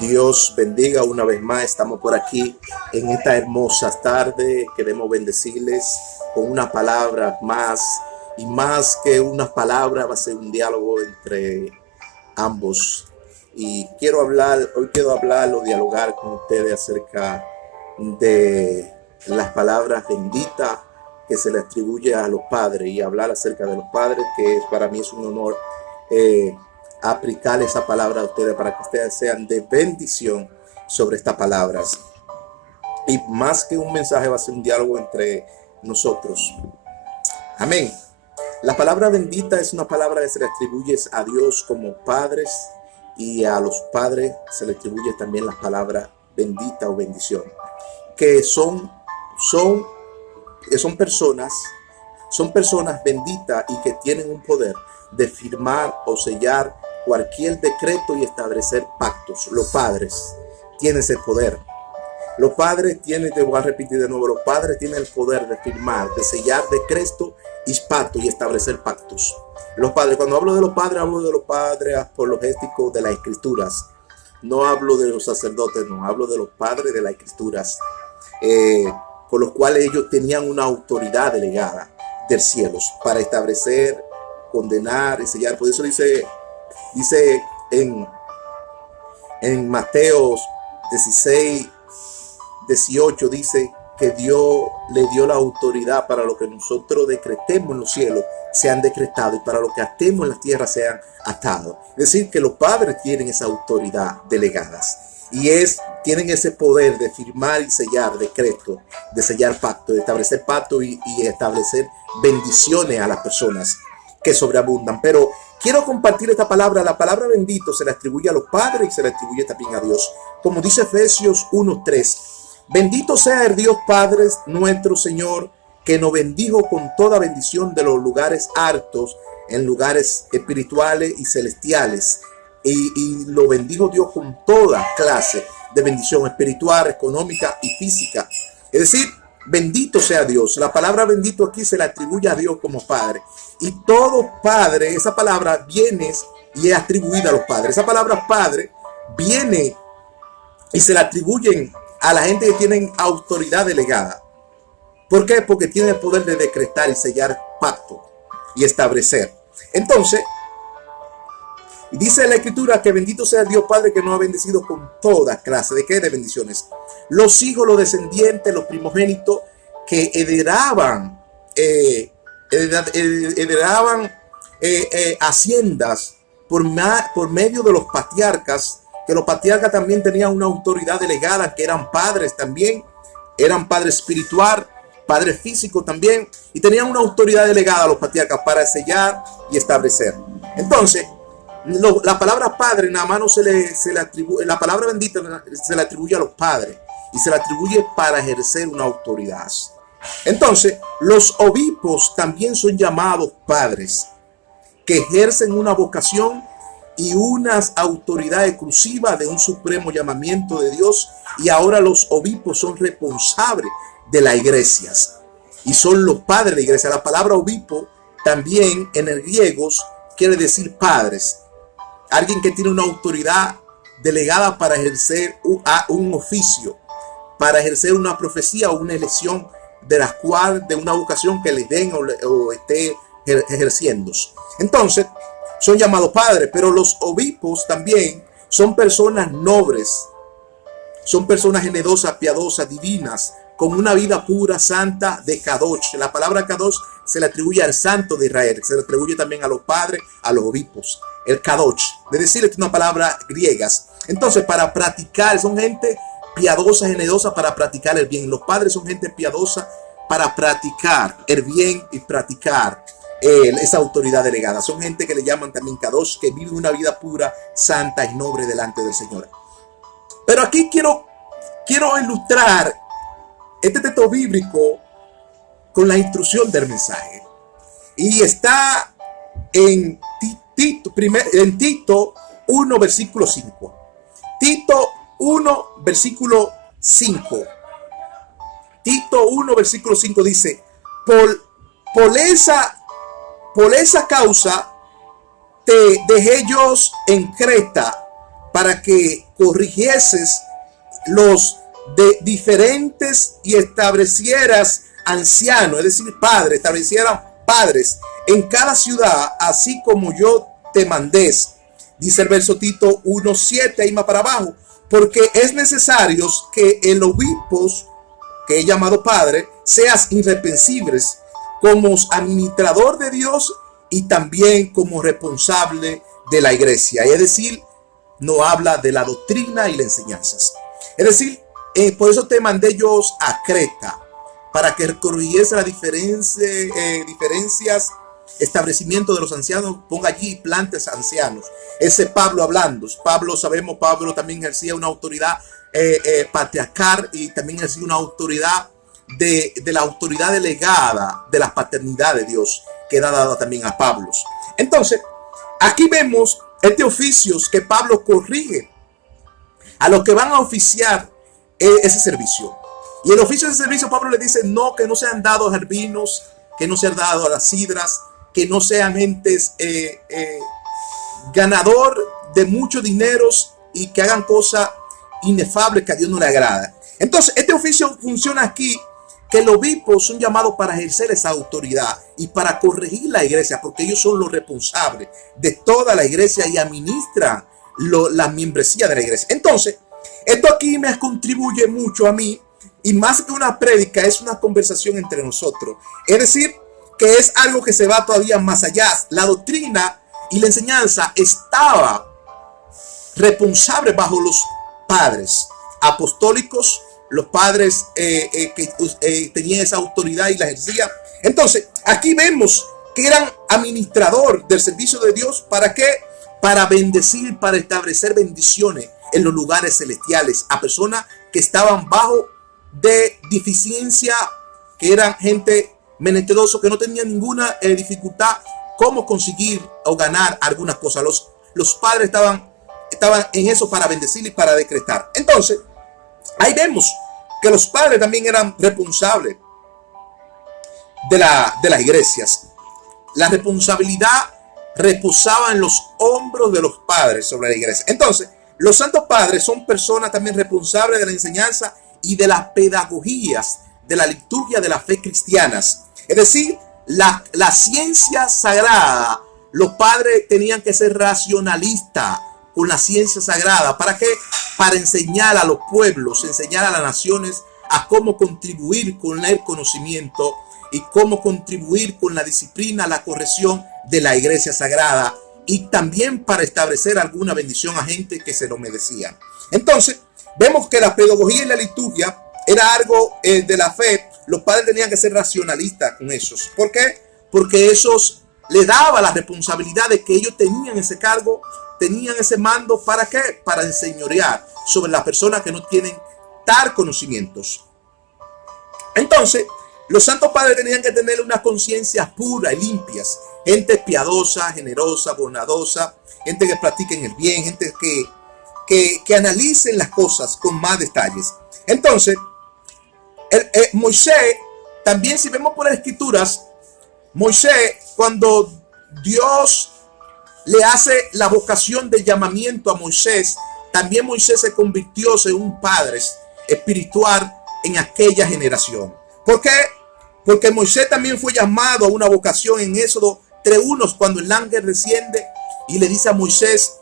Dios bendiga una vez más. Estamos por aquí en esta hermosa tarde. Queremos bendecirles con una palabra más, y más que una palabra va a ser un diálogo entre ambos. Y hoy quiero hablar o dialogar con ustedes acerca de las palabras benditas que se le atribuye a los padres, y hablar acerca de los padres, que para mí es un honor eh, aplicar esa palabra a ustedes para que ustedes sean de bendición sobre estas palabras. Y más que un mensaje, va a ser un diálogo entre nosotros. Amén. La palabra bendita es una palabra que se le atribuye a Dios como padres, y a los padres se le atribuye también la palabra bendita o bendición, que son, son personas benditas y que tienen un poder de firmar o sellar cualquier decreto y establecer pactos. Los padres tienen ese poder. Los padres tienen, te voy a repetir de nuevo, los padres tienen el poder de firmar, de sellar decretos y pactos y establecer pactos. Los padres, cuando hablo de los padres, hablo de los padres apologéticos de las escrituras. No hablo de los sacerdotes, no, hablo de los padres de las escrituras, por los cuales ellos tenían una autoridad delegada del cielo para establecer, condenar y sellar. Por eso dice en Mateo 16, 18, dice que Dios le dio la autoridad para lo que nosotros decretemos en los cielos sean decretados, y para lo que atemos en la tierra sean atados. Es decir, que los padres tienen esa autoridad delegadas, y tienen ese poder de firmar y sellar decretos, de sellar pactos, de establecer pactos y establecer bendiciones a las personas que sobreabundan. Pero quiero compartir esta palabra. La palabra bendito se le atribuye a los padres y se le atribuye también a Dios. Como dice Efesios 1:3, bendito sea el Dios Padre nuestro Señor, que nos bendijo con toda bendición de los lugares altos, en lugares espirituales y celestiales. Y lo bendijo Dios con toda clase de bendición espiritual, económica y física. Es decir, bendito sea Dios. La palabra bendito aquí se le atribuye a Dios como Padre. Y todo Padre, esa palabra viene y es atribuida a los padres. Esa palabra Padre viene y se le atribuyen a la gente que tienen autoridad delegada. ¿Por qué? Porque tiene el poder de decretar y sellar pacto y establecer. Entonces, dice la Escritura que bendito sea el Dios Padre, que nos ha bendecido con toda clase de bendiciones. Los hijos, los descendientes, los primogénitos que heredaban haciendas por medio de los patriarcas, que los patriarcas también tenían una autoridad delegada, que eran padres también, eran padres espiritual, padres físicos también, y tenían una autoridad delegada a los patriarcas para sellar y establecer. Entonces, la palabra padre nada más no se le atribuye, la palabra bendita se le atribuye a los padres y se le atribuye para ejercer una autoridad. Entonces, los obispos también son llamados padres, que ejercen una vocación y unas autoridades exclusivas de un supremo llamamiento de Dios. Y ahora los obispos son responsables de las iglesias y son los padres de la iglesia. La palabra obispo también en el griego quiere decir padres, alguien que tiene una autoridad delegada para ejercer un oficio, para ejercer una profecía o una elección de la cual, de una vocación que les den o esté ejerciendo. Entonces, son llamados padres. Pero los obispos también son personas nobles, son personas generosas, piadosas, divinas, con una vida pura, santa, de Kadosh. La palabra Kadosh se le atribuye al santo de Israel, se le atribuye también a los padres, a los obispos. El Kadosh, de decirle que es una palabra griega. Entonces, para practicar, son gente piadosa, generosa, para practicar el bien. Los padres son gente piadosa para practicar el bien y practicar esa autoridad delegada. Son gente que le llaman también Kadosh, que vive una vida pura, santa y noble delante del Señor. Pero aquí quiero ilustrar este texto bíblico con la instrucción del mensaje. Y está en Tito 1, versículo 5. Tito 1, versículo 5. Tito 1, versículo 5 dice: por esa causa te dejé yo en Creta, para que corrigieses los de diferentes y establecieras ancianos, es decir, padres, establecieran padres en cada ciudad, así como yo te mandés. Dice el verso Tito 1:7 y más para abajo, porque es necesario que el obispo, que he llamado padre, seas irreprensibles como administrador de Dios y también como responsable de la iglesia. Es decir, no habla de la doctrina y las enseñanzas. Es decir, por eso te mandé yo a Creta, para que corrigiese las diferencias, establecimiento de los ancianos. Ponga allí plantes ancianos. Ese Pablo hablando. Pablo, sabemos, Pablo también ejercía una autoridad patriarcal y también ejercía una autoridad de la autoridad delegada de la paternidad de Dios, que era dada también a Pablo. Entonces, aquí vemos este oficio que Pablo corrige a los que van a oficiar ese servicio. Y el oficio de ese servicio, Pablo le dice, no, que no sean dados a vinos, que no sean dados a las sidras, que no sean gentes ganador de muchos dineros y que hagan cosas inefables que a Dios no le agrada. Entonces, este oficio funciona aquí, que los obispos son llamados para ejercer esa autoridad y para corregir la iglesia, porque ellos son los responsables de toda la iglesia y administran la membresía de la iglesia. Entonces, esto aquí me contribuye mucho a mí, y más que una prédica, es una conversación entre nosotros. Es decir, que es algo que se va todavía más allá. La doctrina y la enseñanza estaba responsable bajo los padres apostólicos, los padres que tenían esa autoridad y la ejercían. Entonces, aquí vemos que eran administrador del servicio de Dios. ¿Para qué? Para bendecir, para establecer bendiciones en los lugares celestiales a personas que estaban bajo de deficiencia, que eran gente menesterosa, que no tenían ninguna dificultad cómo conseguir o ganar algunas cosas. Los padres estaban en eso para bendecir y para decretar. Entonces, ahí vemos que los padres también eran responsables de las iglesias. La responsabilidad reposaba en los hombros de los padres sobre la iglesia. Entonces, los santos padres son personas también responsables de la enseñanza y de las pedagogías de la liturgia de la fe cristianas. Es decir, la ciencia sagrada, los padres tenían que ser racionalistas con la ciencia sagrada. ¿Para qué? Para enseñar a los pueblos, enseñar a las naciones a cómo contribuir con el conocimiento y cómo contribuir con la disciplina, la corrección de la iglesia sagrada, y también para establecer alguna bendición a gente que se lo merecía. Entonces, vemos que la pedagogía y la liturgia era algo de la fe. Los padres tenían que ser racionalistas con esos. ¿Por qué? Porque esos le daba la responsabilidad de que ellos tenían ese cargo, tenían ese mando. ¿Para qué? Para enseñorear sobre las personas que no tienen tal conocimientos. Entonces, los santos padres tenían que tener una conciencia pura y limpias. Gente piadosa, generosa, bondadosa, gente que practiquen el bien, gente que analicen las cosas con más detalles. Entonces, Moisés, también si vemos por las escrituras, Moisés, cuando Dios le hace la vocación del llamamiento a Moisés, también Moisés se convirtió en un padre espiritual en aquella generación. ¿Por qué? Porque Moisés también fue llamado a una vocación en Éxodo 3:1, cuando el ángel desciende y le dice a Moisés,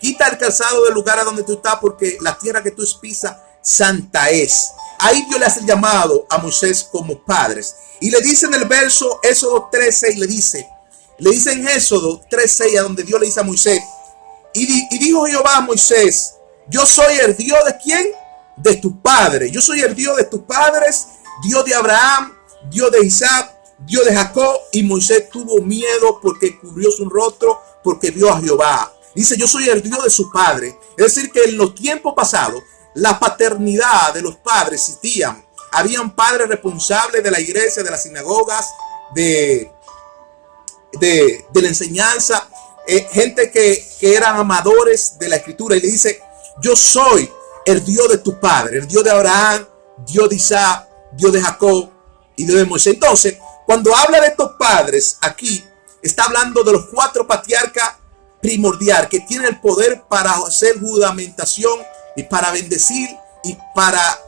quita el calzado del lugar a donde tú estás, porque la tierra que tú pisas santa es. Ahí Dios le hace el llamado a Moisés como padres. Y le dice en el verso Éxodo 3:6, le dice en Éxodo 3:6, a donde Dios le dice a Moisés, y dijo Jehová a Moisés, yo soy el Dios de ¿quién? De tus padres. Yo soy el Dios de tus padres, Dios de Abraham, Dios de Isaac, Dios de Jacob. Y Moisés tuvo miedo porque cubrió su rostro, porque vio a Jehová. Dice, yo soy el Dios de su padre. Es decir, que en los tiempos pasados, la paternidad de los padres existían. Habían padres responsables de la iglesia, de las sinagogas, de la enseñanza, gente que eran amadores de la escritura. Y le dice, yo soy el Dios de tu padre, el Dios de Abraham, Dios de Isaac, Dios de Jacob y Dios de Moisés. Entonces, cuando habla de estos padres aquí, está hablando de los 4 patriarcas primordial, que tiene el poder para hacer juramentación y para bendecir y para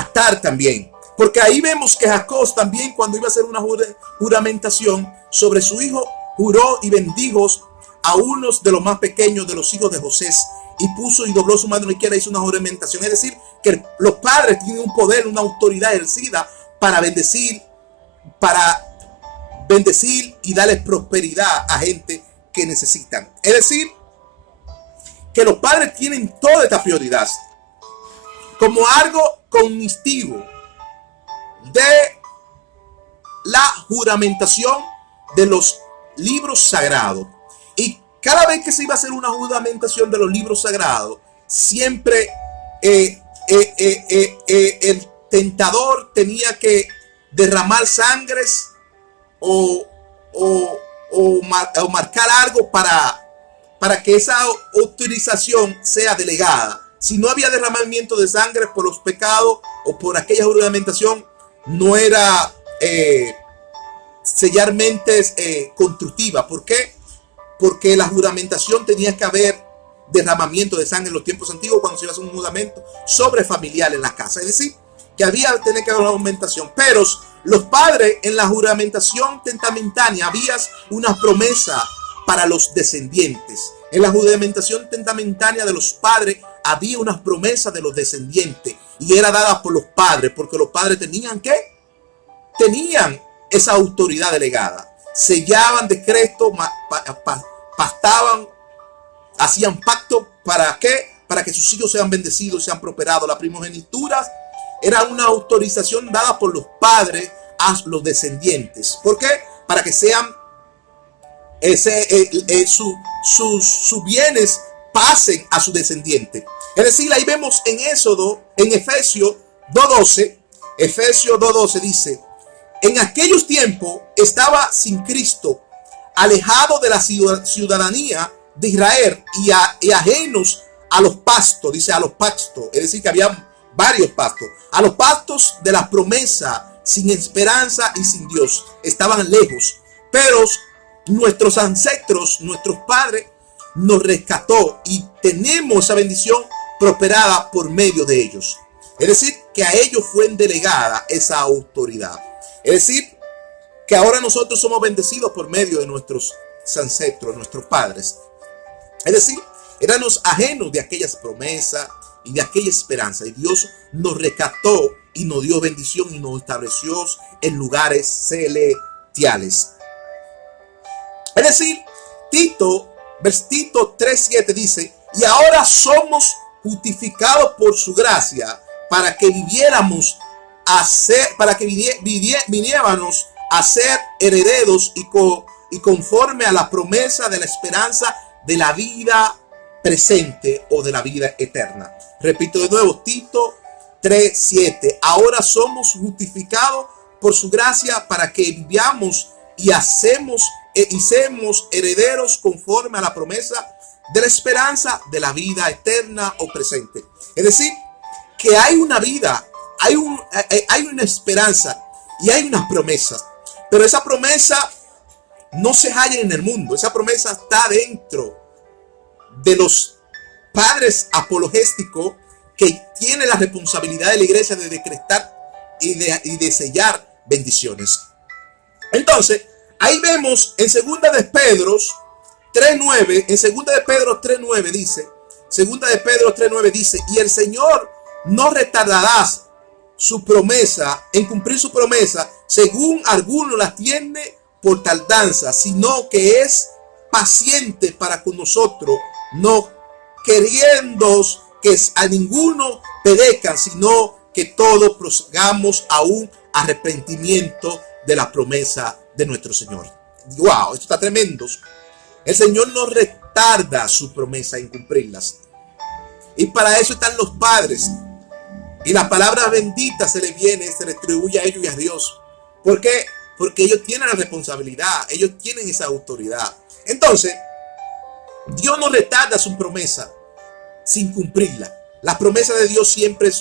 estar también. Porque ahí vemos que Jacob también, cuando iba a hacer una juramentación sobre su hijo, juró y bendijo a unos de los más pequeños de los hijos de José, y puso y dobló su mano izquierda y hizo una juramentación. Es decir, que los padres tienen un poder, una autoridad ejercida para bendecir y darle prosperidad a gente que necesitan. Es decir, que los padres tienen toda esta prioridad como algo cognitivo de la juramentación de los libros sagrados. Y cada vez que se iba a hacer una juramentación de los libros sagrados, siempre el tentador tenía que derramar sangres o marcar algo para que esa autorización sea delegada. Si no había derramamiento de sangre por los pecados o por aquella juramentación, no era sellarmente constructiva. ¿Por qué? Porque la juramentación tenía que haber derramamiento de sangre en los tiempos antiguos cuando se iba a hacer un juramento sobre familiar en la casa. Es decir, que tenía que haber una juramentación. Pero los padres, en la juramentación testamentaria había una promesa para los descendientes. En la juramentación testamentaria de los padres había una promesa de los descendientes y era dada por los padres, porque los padres tenían esa autoridad delegada. Sellaban decretos, pastaban, hacían pacto. ¿Para qué? Para que sus hijos sean bendecidos, sean prosperados. La primogenitura era una autorización dada por los padres a los descendientes. ¿Por qué? Para que sean sus bienes pasen a su descendiente. Es decir, ahí vemos en Éxodo, en Efesios 2:12 dice: en aquellos tiempos estaba sin Cristo, alejado de la ciudadanía de Israel y ajenos a los pastos, dice a los pactos, es decir, que había varios pactos, a los pactos de la promesa, sin esperanza y sin Dios, estaban lejos. Pero nuestros ancestros, nuestros padres, nos rescató y tenemos esa bendición prosperada por medio de ellos. Es decir, que a ellos fue delegada esa autoridad. Es decir, que ahora nosotros somos bendecidos por medio de nuestros ancestros, nuestros padres. Es decir, éramos ajenos de aquellas promesas y de aquella esperanza. Y Dios nos rescató y nos dio bendición y nos estableció en lugares celestiales. Es decir, Tito 3:7 dice: y ahora somos justificados por su gracia para que viniéramos a ser herederos y conforme a la promesa de la esperanza de la vida presente o de la vida eterna. Repito de nuevo, Tito 3:7. Ahora somos justificados por su gracia para que vivamos y seamos herederos conforme a la promesa de la esperanza de la vida eterna o presente. Es decir, que hay una vida, hay una esperanza y hay unas promesas. Pero esa promesa no se halla en el mundo. Esa promesa está dentro de los padres apologéticos que tienen la responsabilidad de la iglesia de decretar y de sellar bendiciones. Entonces, ahí vemos en 2 de Pedro 3:9, en 2 de Pedro 3:9 dice, 2 de Pedro 3:9 dice: y el Señor no retardará su promesa, en cumplir su promesa, según algunos la tiene por tardanza, sino que es paciente para con nosotros, no queriendo que a ninguno perezcan, sino que todos prosigamos a un arrepentimiento de la promesa de nuestro Señor. Wow, esto está tremendo. El Señor no retarda su promesa en cumplirlas. Y para eso están los padres. Y la palabra bendita se le atribuye a ellos y a Dios. ¿Por qué? Porque ellos tienen la responsabilidad, ellos tienen esa autoridad. Entonces, Dios no retarda su promesa sin cumplirla. Las promesas de Dios siempre es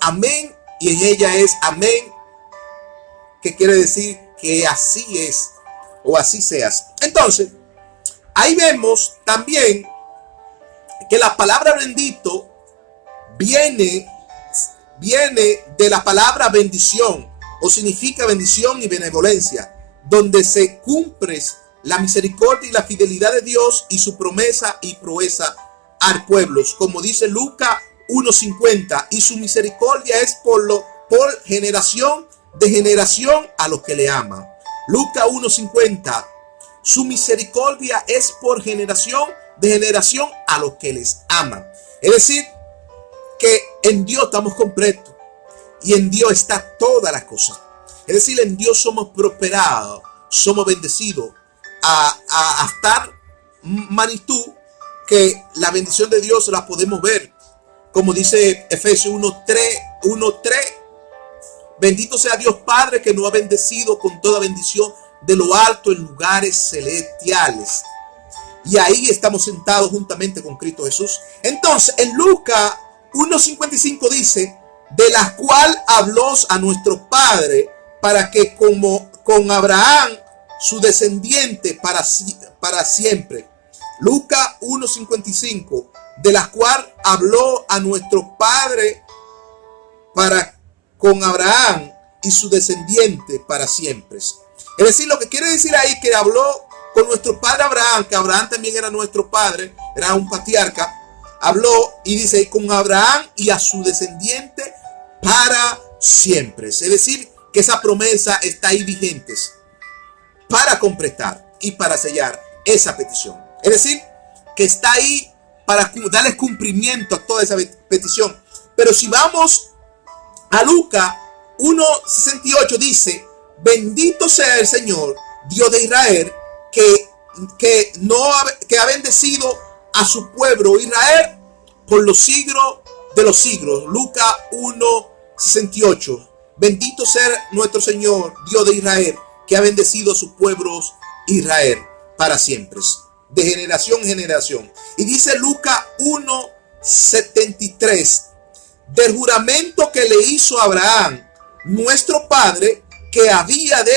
amén, y en ella es amén, que quiere decir que así es o así seas. Entonces, Ahí vemos también que la palabra bendito viene de la palabra bendición, o significa bendición y benevolencia, donde se cumple la misericordia y la fidelidad de Dios y su promesa y proeza al pueblo, como dice Lucas 1:50, y su misericordia es por generación de generación a los que le aman. Lucas 1:50, su misericordia es por generación de generación a los que les aman. Es decir, que en Dios estamos completos y en Dios está todas las cosas. Es decir, en Dios somos prosperados, somos bendecidos a estar magnitud que la bendición de Dios la podemos ver. Como dice Efesios 1:3, bendito sea Dios Padre que nos ha bendecido con toda bendición de lo alto en lugares celestiales. Y ahí estamos sentados juntamente con Cristo Jesús. Entonces, en Lucas 1:55 dice, de la cual habló a nuestro Padre para que como con Abraham su descendiente para siempre. Lucas 1:55, de la cual habló a nuestro Padre para con Abraham y su descendiente para siempre. Es decir, lo que quiere decir ahí que habló con nuestro padre Abraham, que Abraham también era nuestro padre, era un patriarca, habló y dice con Abraham y a su descendiente para siempre. Es decir, que esa promesa está ahí vigente para completar y para sellar esa petición. Es decir, que está ahí para darle cumplimiento a toda esa petición. Pero si vamos a Lucas 1:68 dice, bendito sea el Señor, Dios de Israel, que ha bendecido a su pueblo Israel por los siglos de los siglos. Lucas 1:68. Bendito sea nuestro Señor, Dios de Israel, que ha bendecido a sus pueblos Israel para siempre, de generación en generación. Y dice Lucas 1:73, del juramento que le hizo a Abraham, nuestro padre, que había de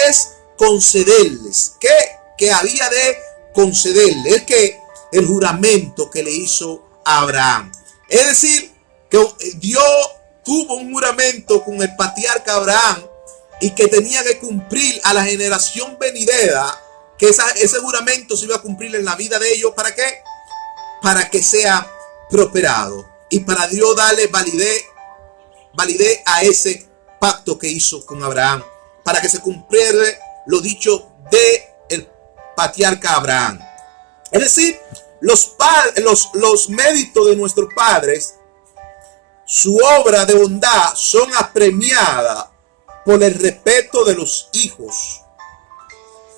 concederles, que había de concederle, es que el juramento que le hizo a Abraham. Es decir, que Dios tuvo un juramento con el patriarca Abraham y que tenía que cumplir a la generación venidera, que ese juramento se iba a cumplir en la vida de ellos. ¿Para qué? Para que sea prosperado y para Dios darle validez a ese pacto que hizo con Abraham, para que se cumpliera lo dicho de el patriarca Abraham. Es decir, los méritos de nuestros padres, su obra de bondad, son apremiadas por el respeto de los hijos.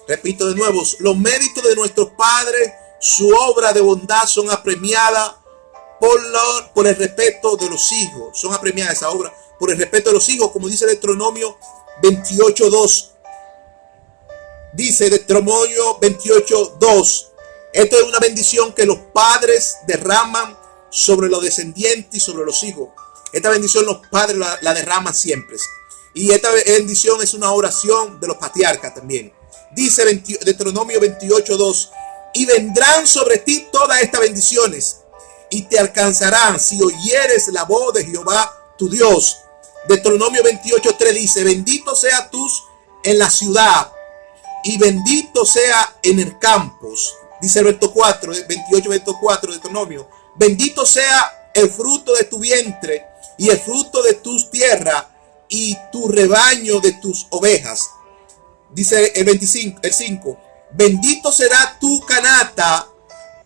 Repito de nuevo, los méritos de nuestros padres, su obra de bondad, son apremiadas por el respeto de los hijos. Son apremiadas esa obra por el respeto de los hijos, como dice Deuteronomio 28:2. Dice Deuteronomio 28:2. Esto es una bendición que los padres derraman sobre los descendientes y sobre los hijos. Esta bendición los padres la derraman siempre. Y esta bendición es una oración de los patriarcas también. Dice Deuteronomio 28:2. Y vendrán sobre ti todas estas bendiciones y te alcanzarán si oyeres la voz de Jehová tu Dios. Deuteronomio 28:3 dice, bendito sea tú en la ciudad y bendito sea en el campos. Dice el verso 4, 28:24 de Deuteronomio, bendito sea el fruto de tu vientre y el fruto de tus tierras y tu rebaño de tus ovejas. Dice el 5, bendito será tu canasta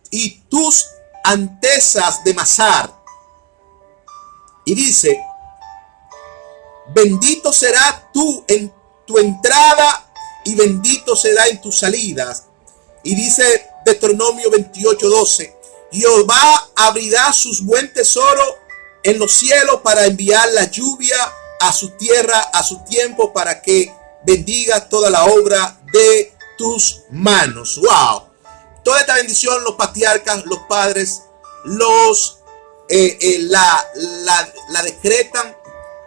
y tus antesas de mazar. Y dice, bendito será tú en tu entrada y bendito será en tus salidas. Y dice Deuteronomio 28:12, Jehová abrirá sus buen tesoro en los cielos para enviar la lluvia a su tierra a su tiempo, para que bendiga toda la obra de tus manos. Wow. Toda esta bendición los patriarcas, los padres, la decretan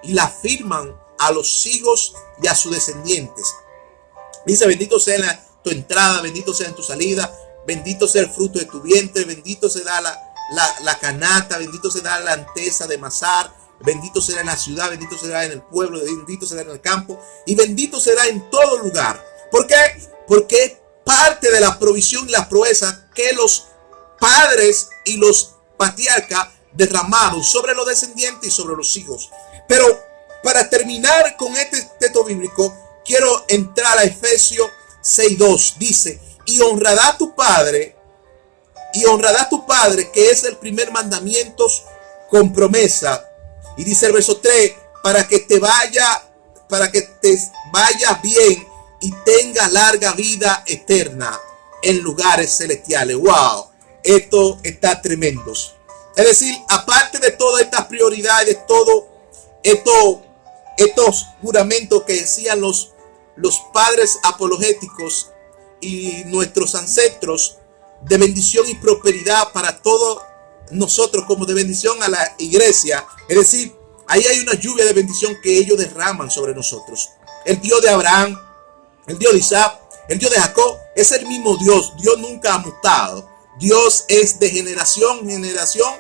y la firman a los hijos y a sus descendientes. Dice, bendito sea en tu entrada, bendito sea en tu salida, bendito sea el fruto de tu vientre, bendito será la canasta, bendito será la antesa de Masar, bendito será en la ciudad, bendito será en el pueblo, bendito será en el campo y bendito será en todo lugar. ¿Por qué? Porque es parte de la provisión y la proeza que los padres y los patriarcas derramaron sobre los descendientes y sobre los hijos. Pero para terminar con este texto bíblico, quiero entrar a Efesios 6:2. Dice, y honrará a tu padre, que es el primer mandamiento con promesa. Y dice el verso 3, para que te vaya bien y tenga larga vida eterna en lugares celestiales. Wow, esto está tremendo. Es decir, aparte de todas estas prioridades, de todo estos juramentos que decían los padres apologéticos y nuestros ancestros, de bendición y prosperidad para todos nosotros, como de bendición a la iglesia. Es decir, ahí hay una lluvia de bendición que ellos derraman sobre nosotros. El Dios de Abraham, el Dios de Isaac, el Dios de Jacob, es el mismo Dios. Dios nunca ha mutado. Dios es de generación en generación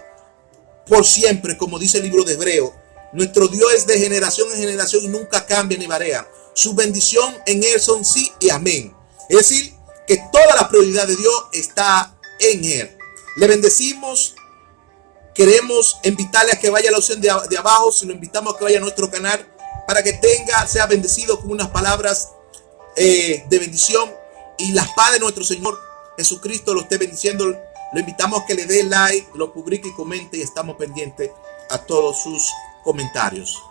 por siempre, como dice el libro de Hebreo. Nuestro Dios es de generación en generación y nunca cambia ni varía. Su bendición en él son sí y amén. Es decir, que toda la prioridad de Dios está en él. Le bendecimos. Queremos invitarle a que vaya a la opción de abajo. Si lo invitamos a que vaya a nuestro canal para que sea bendecido con unas palabras de bendición. Y la paz de nuestro Señor Jesucristo lo esté bendiciendo. Lo invitamos a que le dé like, lo publique y comente. Y estamos pendientes a todos sus comentarios.